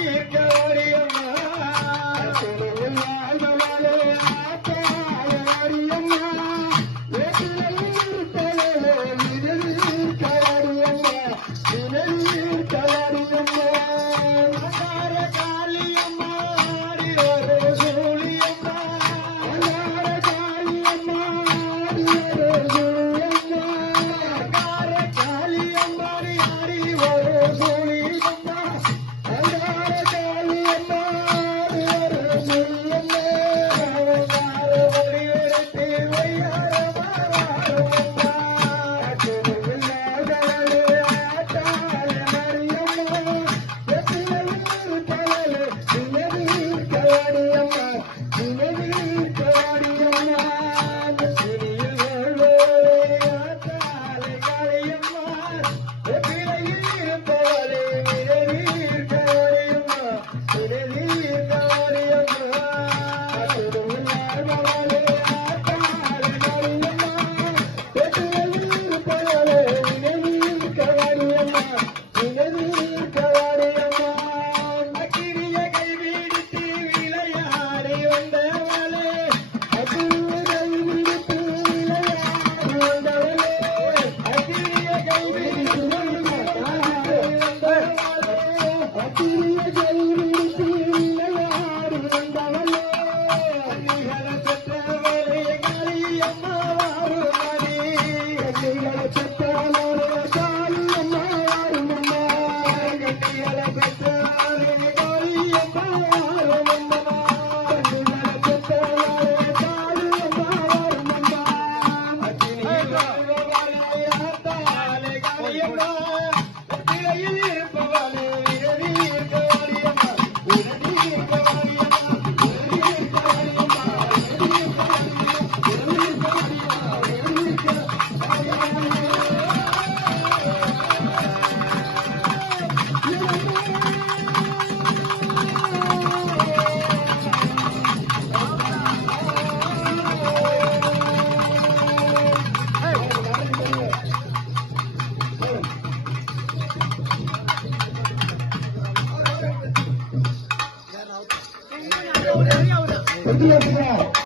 Nick. Thank you. Let's go.